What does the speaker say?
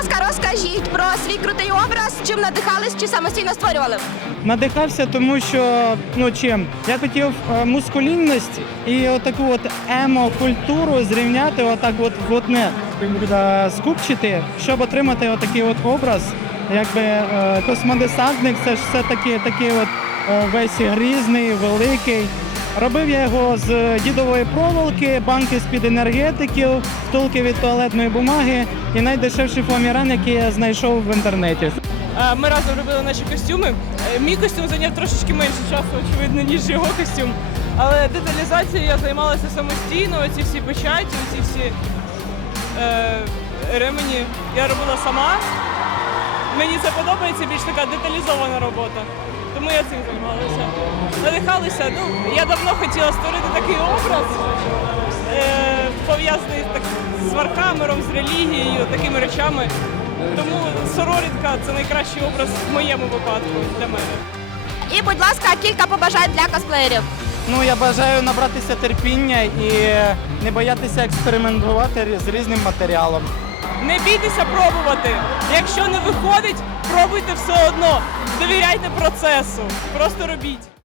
ласка, розкажіть про свій крутий образ, чим надихались чи самостійно створювали? Надихався, тому що ну чим я хотів е, мускулінність і отаку от емо-культуру зрівняти, отак от в одне е, скупчити, щоб отримати отакий от образ. Якби е, космодесантник, це ж все таки такий от весь грізний, великий. Робив я його з дідової проволоки, банки з-під енергетиків, втулки від туалетної бумаги і найдешевший фоаміран, який я знайшов в інтернеті. Ми разом робили наші костюми. Е, Мій костюм зайняв трошечки менше часу, очевидно, ніж його костюм. Але деталізацією я займалася самостійно. Оці всі печаті, оці всі е, ремені я робила сама. Мені це подобається більш така деталізована робота. Тому я цим займалася. Надихалася. Ну, я давно хотіла створити такий образ, е, пов'язаний так, з Вархамером, з релігією, такими речами. Тому сорорітка це найкращий образ в моєму випадку для мене. І, будь ласка, кілька побажань для косплеєрів. Ну, я бажаю набратися терпіння і не боятися експериментувати з різним матеріалом. Не бійтеся пробувати. Якщо не виходить, пробуйте все одно. Довіряйте процесу. Просто робіть.